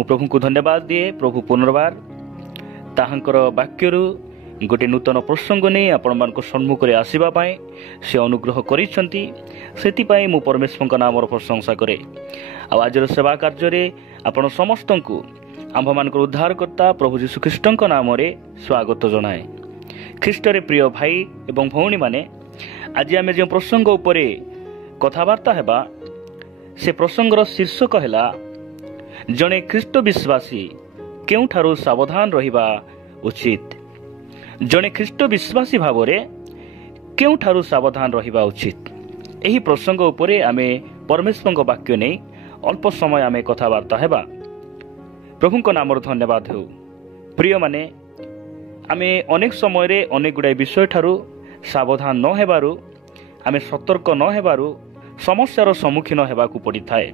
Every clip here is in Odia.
मु प्रभु को धन्यवाद दिए। प्रभु पुनर्बार ताहांकर वाक्यरू गोटे नूतन प्रसंग नहीं आपण मान सम्मुख में आसवाई से अनुग्रह करी मु परमेश्वर नाम प्रशंसा करे। आज सेवा कार्य आपण समस्त को आंभ मान उद्धारकर्ता प्रभु जीशुख्रीष्ट नाम स्वागत जनाए। ख्रीष्टरे प्रिय भाई एवं भौणी माने आज आम जो प्रसंग उपरे कथबार्ता हेबा से प्रसंगर शीर्षक है जड़े ख्रीष्ट विश्वासी केउठारु सावधान रहिबा उचित। जड़े ख्रीष्ट विश्वासी भाव में केउठारु सावधान रहिबा उचित। यही प्रसंग उपरे आमे परमेश्वर वाक्य नहीं अल्प समय आमे कथबार्ता हेबा। प्रभु नाम धन्यवाद हो। प्रिय माने आमे अनेक समय रे अनेक गुड़ाई विषय ठारू सावधान न हेबारु आमे सतर्क न हेबारु समस्यार सम्मुखीन हेबाकु पड़ी थाए,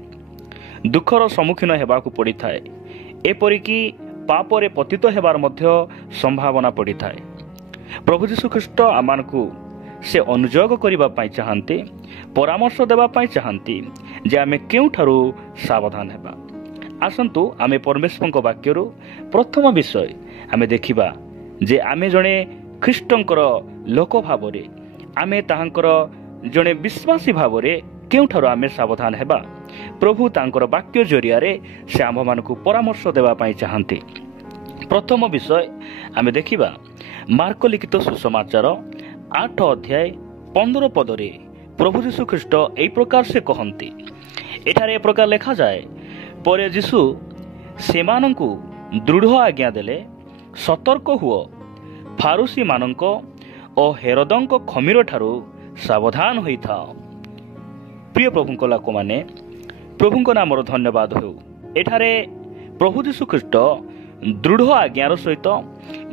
दुखर सम्मुखीन हेबाकु पड़ी थाए, एपरिकी पापरे पतित हेबार मध्य संभावना पड़ी थाए। प्रभु जीशु ख्रीष्ट आमानकु से अनुयोग करिबा पाई चाहंती, परामर्श देबा पाई चाहंती जे आमे केउठारु सावधान हेबा। आसंतु आमे परमेश्वर वाक्यरू प्रथम विषय आमे देखिबा जे आमे जणे ख्रीष्टंकर लोक भावरे आमे ताहांकर जणे विश्वासी भावरे केउठारु आमे सावधान हेबा। प्रभु तांकर वाक्य जरिया रे से आम मानकु परामर्श देबा पाई चाहंती। प्रथम विषय आमे देखिबा मार्क लिखित सुसमाचार 8 अध्याय 15 पदरे प्रभु जीशु ख्रीष्ट एई प्रकार से कहंती। एठारे ए प्रकार लिखा जाए, परे जीशु सेमानंकु दृढ़ आज्ञा देले, सतर्क हुओ, फारुसी मानंक ओ हेरोदंक खमीर ठारू सावधान होई थाओ। प्रिय प्रभुंक लोक माने प्रभुंक नाम धन्यवाद हो। एठारे प्रभु जीशु ख्रीष्ट दृढ़ आज्ञार सहित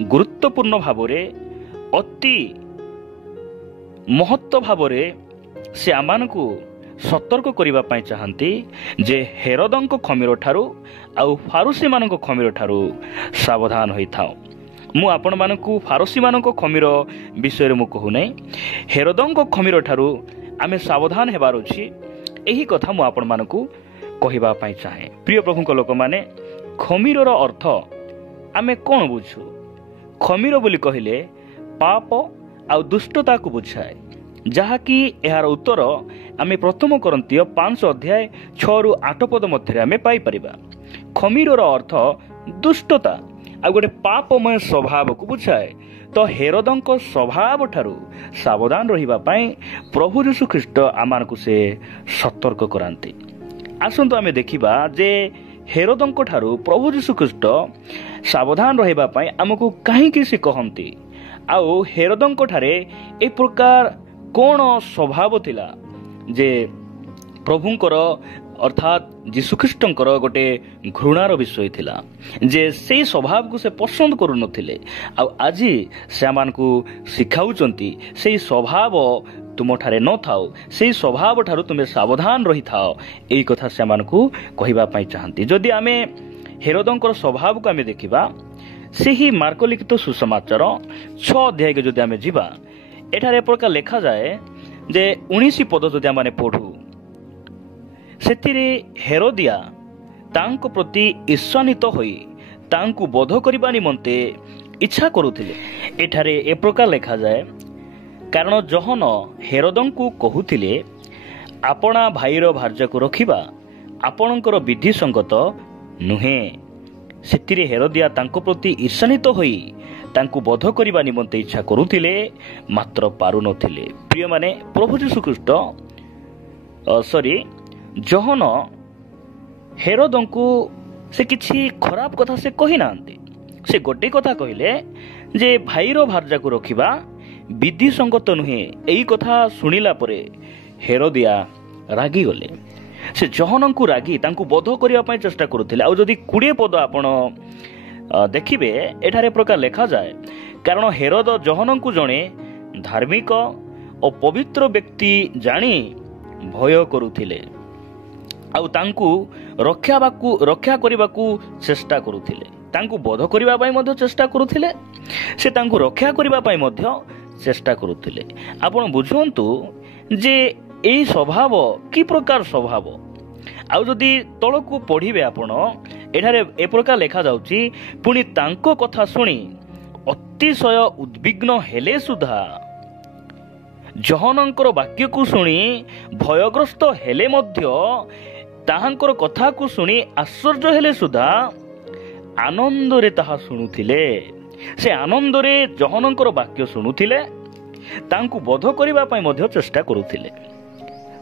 गुरुत्वपूर्ण भाव अति महत्व भाव से आमानकु सतर्क करिबा पाई चाहंती जे हेरोदंक खमीर ठारू आउ फारुसी मानक खमीर ठारू सावधान होई थाओ। मु आपण मानकु फारुसी मानक खमीर विषय मु कहू नै, हेरोदंक खमीर ठारू आमे सावधान हेबार अछि। एही कथा मु आपण मानकु कहिबा पाई चाहे। प्रिय प्रभुक लोक माने खमीरर अर्थ आमे कोन बुझू? खमीर बोली कहिले पाप आ दुष्टता को बुझाए, जहाँकि यार उत्तर आमे प्रथम करंतिय 5 अध्याय 6 रु 8 पद मध्य आमे पाई परिबा। खमीरर अर्थ दुष्टता आ गोटे पापमय स्वभाव को बुझाए। तो हेरोदंक स्वभाव ठारू सावधान रहिबा पाई प्रभु यीशु ख्रीष्ट आमानकु से सतर्क करांती। आसंतु आमे देखिबा जे हेरोदंक ठारू प्रभु यीशु ख्रीष्ट सावधान रहिबा पाई आमकु काहेकि से कहंती, आउ हेरोदंक ठारे ए प्रकार कोन स्वभाव थिला जे प्रभुंकर अर्थात जीशुख्रीष्टंकर गोटे घृणार विषय थिला जे से स्वभाव को से पसंद करू नथिले। आज से आमानकु सिखाउचंती से स्वभाव तुम ठारे न थाओ, से स्वभाव ठारू तुमे सावधान रही थाओ। एई कथा से आमानकु कहिबा पाई चाहंती। जदि आमे हेरोदंकर स्वभाव को आमे देखिबा, सेही मार्क लिखित सुसमाचार 6 अध्याय के जदि आमे जिबा, एठारे प्रकार लिखा जाए जे 19 पद जदि आमे पढू, सेथिरे हेरोदिया तांको प्रति ईर्षान्वित होई तांको बोध करिबा निमंते इच्छा करुथिले। एठारे ए प्रकार लिखा जाए, कारण जहन हेरोदंकु कहूथिले आपणा भाईर भार्या को रखिबा आपणकर विधि संगत नुहे, सेथिरे हेरोदिया तांको प्रति ईर्षान्वित होई तांको बोध करिबा निमंते इच्छा करुथिले, मात्र पारु नथिले। प्रिय माने प्रभु यीशु ख्रीष्ट जहन हेरोदंकु से किछि खराब कथा से कही नांती, से गोटे कथा कहिले जे भाईर भार्या को रखिबा विधि संगत नुहे। एई कथा सुनिला परे हेरोदिया रागी गले। से जहनंकु रागी तांकु बोध करिया पई चेष्टा करुथिले। आ जदि 20 पद आपण देखिबे, एठारे प्रकार लिखा जाए, कारण हेरोद जहनंकु जणे धार्मिक और पवित्र व्यक्ति जानी भय करुथिले आउ तांकु रक्षा करिबाकू चेष्टा करुथिले, तांकु बोध करिबा पई मध्ये चेष्टा करुथिले, से तांकु रक्षा करिबा पई मध्ये चेष्टा करुथिले। आपण बुझंतु जे एई स्वभाव कि प्रकार स्वभाव। आउ जदि तळकू पढ़िबे आपण ଏଠାରେ ଏ ପ୍ରକାର ଲେଖାଯାଉଛି, ପୁଣି ତାଙ୍କ କଥା ଶୁଣି ଅତିଶୟ ଉଦ୍ବିଗ୍ନ ହେଲେ ସୁଦ୍ଧା, ଯୋହନଙ୍କର ବାକ୍ୟକୁ ଶୁଣି ଭୟଗ୍ରସ୍ତ ହେଲେ ମଧ୍ୟ ତାହାଙ୍କର କଥାକୁ ଶୁଣି ଆଶ୍ଚର୍ଯ୍ୟ ହେଲେ ସୁଦ୍ଧା ଆନନ୍ଦରେ ତାହା ଶୁଣୁଥିଲେ। ସେ ଆନନ୍ଦରେ ଯୋହନଙ୍କର ବାକ୍ୟ ଶୁଣୁଥିଲେ, ତାଙ୍କୁ ବୋଧ କରିବା ପାଇଁ ମଧ୍ୟ ଚେଷ୍ଟା କରୁଥିଲେ।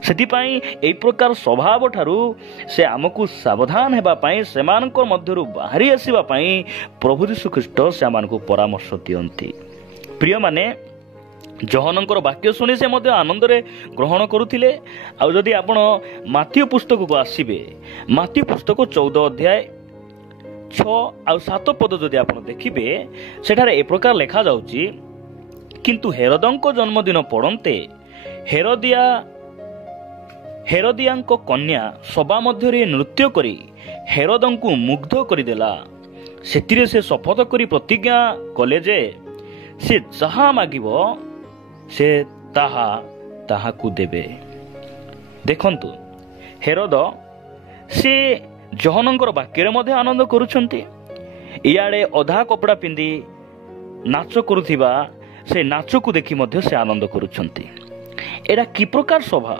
ସେଥିପାଇଁ ଏହି ପ୍ରକାର ସ୍ୱଭାବ ଠାରୁ ସେ ଆମକୁ ସାବଧାନ ହେବା ପାଇଁ, ସେମାନଙ୍କ ମଧ୍ୟରୁ ବାହାରି ଆସିବା ପାଇଁ ପ୍ରଭୁ ଯୀଶୁଖ୍ରୀଷ୍ଟ ସେମାନଙ୍କୁ ପରାମର୍ଶ ଦିଅନ୍ତି। ପ୍ରିୟମାନେ, ଯୋହନଙ୍କର ବାକ୍ୟ ଶୁଣି ସେ ମଧ୍ୟ ଆନନ୍ଦରେ ଗ୍ରହଣ କରୁଥିଲେ। ଆଉ ଯଦି ଆପଣ ମାଥିଉ ପୁସ୍ତକକୁ ଆସିବେ, ମାଥିଉ ପୁସ୍ତକ 14 ଅଧ୍ୟାୟ 6 ଆଉ 7 ପଦ ଯଦି ଆପଣ ଦେଖିବେ, ସେଠାରେ ଏ ପ୍ରକାର ଲେଖାଯାଉଛି, କିନ୍ତୁ ହେରୋଦଙ୍କ ଜନ୍ମଦିନ ପଡ଼ନ୍ତେ ହେରୋଦିଆଙ୍କ କନ୍ୟା ସଭା ମଧ୍ୟରେ ନୃତ୍ୟ କରି ହେରୋଦଙ୍କୁ ମୁଗ୍ଧ କରିଦେଲା। ସେଥିରେ ସେ ଶପଥ କରି ପ୍ରତିଜ୍ଞା କଲେ ଯେ ସେ ଯାହା ମାଗିବ ସେ ତାହାକୁ ଦେବେ। ଦେଖନ୍ତୁ, ହେରୋଦ ସେ ଯୋହନଙ୍କର ବାକ୍ୟରେ ମଧ୍ୟ ଆନନ୍ଦ କରୁଛନ୍ତି। ଇଆଡ଼େ ଅଧା କପଡ଼ା ପିନ୍ଧି ନାଚ କରୁଥିବା ସେ ନାଚକୁ ଦେଖି ମଧ୍ୟ ସେ ଆନନ୍ଦ କରୁଛନ୍ତି। ଏଇଟା କି ପ୍ରକାର ସ୍ୱଭାବ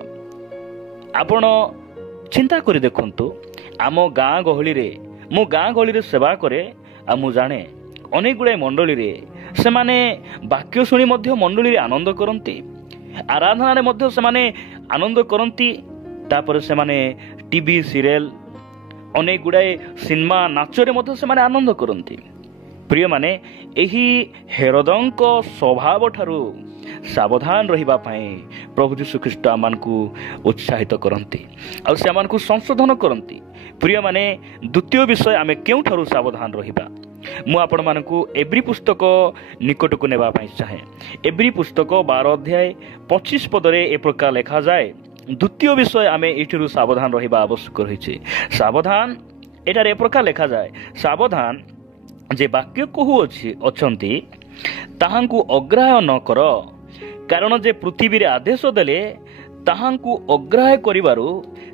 ଆପଣ ଚିନ୍ତା କରି ଦେଖନ୍ତୁ। ଆମ ଗାଁ ଗହଳିରେ ସେବା କରେ, ଆଉ ମୁଁ ଜାଣେ ଅନେକ ଗୁଡ଼ିଏ ମଣ୍ଡଳୀରେ ସେମାନେ ବାକ୍ୟ ଶୁଣି ମଧ୍ୟ ମଣ୍ଡଳୀରେ ଆନନ୍ଦ କରନ୍ତି, ଆରାଧନାରେ ମଧ୍ୟ ସେମାନେ ଆନନ୍ଦ କରନ୍ତି। ତାପରେ ସେମାନେ ଟିଭି ସିରିଏଲ, ଅନେକ ଗୁଡ଼ାଏ ସିନେମା, ନାଚରେ ମଧ୍ୟ ସେମାନେ ଆନନ୍ଦ କରନ୍ତି। ପ୍ରିୟମାନେ, ଏହି ହେରୋଦଙ୍କ ସ୍ୱଭାବ ଠାରୁ ସାବଧାନ ରହିବା ପାଇଁ ପ୍ରଭୁ ଯୀଶୁଖ୍ରୀଷ୍ଟ ଆମମାନଙ୍କୁ ଉତ୍ସାହିତ କରନ୍ତି, ଆଉ ସେମାନଙ୍କୁ ସଂଶୋଧନ କରନ୍ତି। ପ୍ରିୟମାନେ, ଦ୍ୱିତୀୟ ବିଷୟ, ଆମେ କେଉଁଠାରୁ ସାବଧାନ ରହିବା? ମୁଁ ଆପଣମାନଙ୍କୁ ଏବ୍ରୀ ପୁସ୍ତକ ନିକଟକୁ ନେବା ପାଇଁ ଚାହେଁ। ଏବ୍ରୀ ପୁସ୍ତକ 12 ଅଧ୍ୟାୟ 25 ପଦରେ ଏ ପ୍ରକାର ଲେଖାଯାଏ, ଦ୍ୱିତୀୟ ବିଷୟ ଆମେ ଏଇଠାରୁ ସାବଧାନ ରହିବା ଆବଶ୍ୟକ ରହିଛି। ସାବଧାନ, ଏଠାରେ ଏ ପ୍ରକାର ଲେଖାଯାଏ, ସାବଧାନ ଯେ ବାକ୍ୟ ଅଛନ୍ତି ତାହାଙ୍କୁ ଅଗ୍ରାହ୍ୟ ନ କର, କାରଣ ଯେ ପୃଥିବୀରେ ଆଦେଶ ଦେଲେ ତାହାଙ୍କୁ ଅଗ୍ରାହ୍ୟ କରିବାରୁ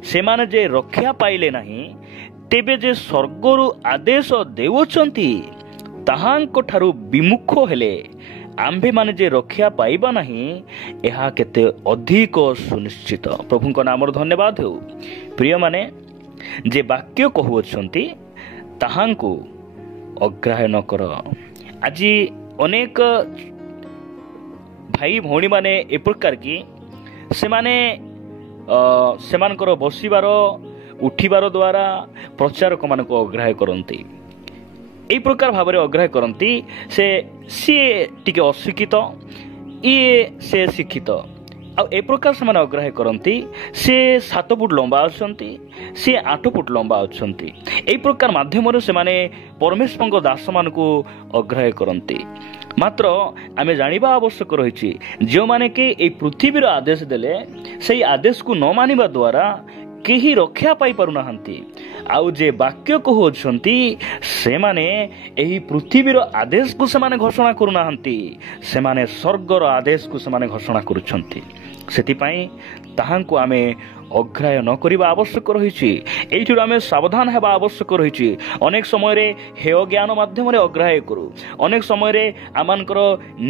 ସେମାନେ ଯେ ରକ୍ଷା ପାଇଲେ ନାହିଁ, ତେବେ ଯେ ସ୍ୱର୍ଗରୁ ଆଦେଶ ଦେଉଛନ୍ତି ତାହାଙ୍କ ଠାରୁ ବିମୁଖ ହେଲେ ଆମ୍ଭେମାନେ ଯେ ରକ୍ଷା ପାଇବା ନାହିଁ, ଏହା କେତେ ଅଧିକ ସୁନିଶ୍ଚିତ। ପ୍ରଭୁଙ୍କ ନାମର ଧନ୍ୟବାଦ ହେଉ। ପ୍ରିୟମାନେ, ଯେ ବାକ୍ୟ କହୁଅଛନ୍ତି ତାହାଙ୍କୁ ଅଗ୍ରାହ୍ୟ ନ କର। ଆଜି ଅନେକ ଭାଇ ଭଉଣୀମାନେ ଏ ପ୍ରକାର କି ସେମାନଙ୍କର ବସିବାର ଉଠିବାର ଦ୍ୱାରା ପ୍ରଚାରକମାନଙ୍କୁ ଅଗ୍ରାହ୍ୟ କରନ୍ତି। ଏହି ପ୍ରକାର ଭାବରେ ଅଗ୍ରାହ୍ୟ କରନ୍ତି। ସିଏ ଟିକେ ଅଶିକ୍ଷିତ, ସେ ଶିକ୍ଷିତ, ଆଉ ଏ ପ୍ରକାର ସେମାନେ ଅଗ୍ରାହ୍ୟ କରନ୍ତି। ସେ 7 ଫୁଟ ଲମ୍ବା ଅଛନ୍ତି, ସେ 8 ଫୁଟ ଲମ୍ବା ଅଛନ୍ତି। ଏହି ପ୍ରକାର ମାଧ୍ୟମରେ ସେମାନେ ପରମେଶ୍ୱରଙ୍କ ଦାସମାନଙ୍କୁ ଅଗ୍ରାହ୍ୟ କରନ୍ତି। ମାତ୍ର ଆମେ ଜାଣିବା ଆବଶ୍ୟକ ରହିଛି, ଯେଉଁମାନେ କି ଏହି ପୃଥିବୀର ଆଦେଶ ଦେଲେ ସେହି ଆଦେଶକୁ ନ ମାନିବା ଦ୍ୱାରା କେହି ରକ୍ଷା ପାଇପାରୁନାହାନ୍ତି। ଆଉ ଯେ ବାକ୍ୟ କହୁଅଛନ୍ତି ସେମାନେ ଏହି ପୃଥିବୀର ଆଦେଶକୁ ସେମାନେ ଘୋଷଣା କରୁନାହାନ୍ତି, ସେମାନେ ସ୍ୱର୍ଗର ଆଦେଶକୁ ସେମାନେ ଘୋଷଣା କରୁଛନ୍ତି। ସେଥିପାଇଁ ତାହାଙ୍କୁ ଆମେ ଅଗ୍ରାହ୍ୟ ନ କରିବା ଆବଶ୍ୟକ ରହିଛି। ଏଇଥିରୁ ଆମେ ସାବଧାନ ହେବା ଆବଶ୍ୟକ ରହିଛି। ଅନେକ ସମୟରେ ହେୟ ଜ୍ଞାନ ମାଧ୍ୟମରେ ଅଗ୍ରାହ୍ୟ କରୁ, ଅନେକ ସମୟରେ ଆମମାନଙ୍କର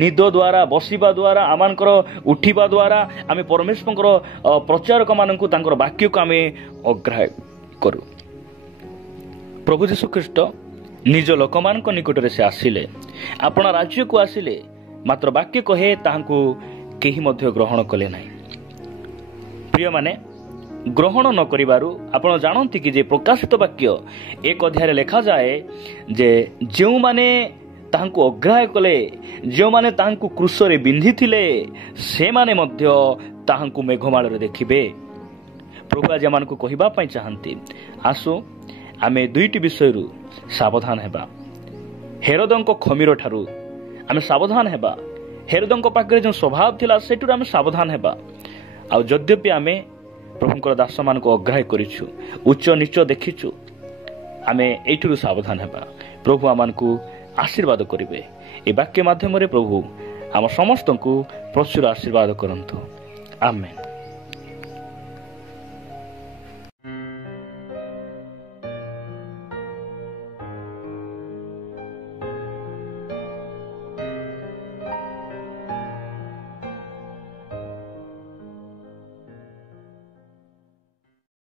ନିଦ ଦ୍ୱାରା, ବସିବା ଦ୍ୱାରା, ଆମମାନଙ୍କର ଉଠିବା ଦ୍ୱାରା ଆମେ ପରମେଶ୍ୱରଙ୍କର ପ୍ରଚାରକମାନଙ୍କୁ, ତାଙ୍କର ବାକ୍ୟକୁ ଆମେ ଅଗ୍ରାହ୍ୟ କରୁ। ପ୍ରଭୁ ଯୀଶୁଖ୍ରୀଷ୍ଟ ନିଜ ଲୋକମାନଙ୍କ ନିକଟରେ ସେ ଆସିଲେ, ଆପଣ ରାଜ୍ୟକୁ ଆସିଲେ, ମାତ୍ର ବାକ୍ୟ କହେ ତାହାଙ୍କୁ କେହି ମଧ୍ୟ ଗ୍ରହଣ କଲେ ନାହିଁ। ପ୍ରିୟମାନେ, ଗ୍ରହଣ ନ କରିବାରୁ ଆପଣ ଜାଣନ୍ତି କି ଯେ ପ୍ରକାଶିତ ବାକ୍ୟ 1 ଅଧ୍ୟାୟରେ ଲେଖାଯାଏ ଯେ ଯେଉଁମାନେ ତାହାଙ୍କୁ ଅଗ୍ରାହ୍ୟ କଲେ, ଯେଉଁମାନେ ତାହାଙ୍କୁ କ୍ରୁଶରେ ବିନ୍ଧିଥିଲେ, ସେମାନେ ମଧ୍ୟ ତାହାଙ୍କୁ ମେଘମାଳରେ ଦେଖିବେ। ପ୍ରଭୁ ଆଜି ଆମମାନଙ୍କୁ କହିବା ପାଇଁ ଚାହାନ୍ତି, ଆସୁ ଆମେ 2ଟି ବିଷୟରୁ ସାବଧାନ ହେବା। ହେରୋଦଙ୍କ ଖମୀର ଠାରୁ ଆମେ ସାବଧାନ ହେବା। ହେରୋଦଙ୍କ ପାଖରେ ଯେଉଁ ସ୍ୱଭାବ ଥିଲା ସେଠାରୁ ଆମେ ସାବଧାନ ହେବା। ଆଉ ଯଦ୍ୟପି ଆମେ ପ୍ରଭୁଙ୍କର ଦାସମାନଙ୍କୁ ଅଗ୍ରାହ୍ୟ କରିଛୁ, ଉଚ୍ଚ ନିଚ ଦେଖିଛୁ, ଆମେ ଏଇଠାରୁ ସାବଧାନ ହେବା। ପ୍ରଭୁ ଆମମାନଙ୍କୁ ଆଶୀର୍ବାଦ କରିବେ। ଏ ବାକ୍ୟ ମାଧ୍ୟମରେ ପ୍ରଭୁ ଆମ ସମସ୍ତଙ୍କୁ ପ୍ରଚୁର ଆଶୀର୍ବାଦ କରନ୍ତୁ। ଆମେନ୍।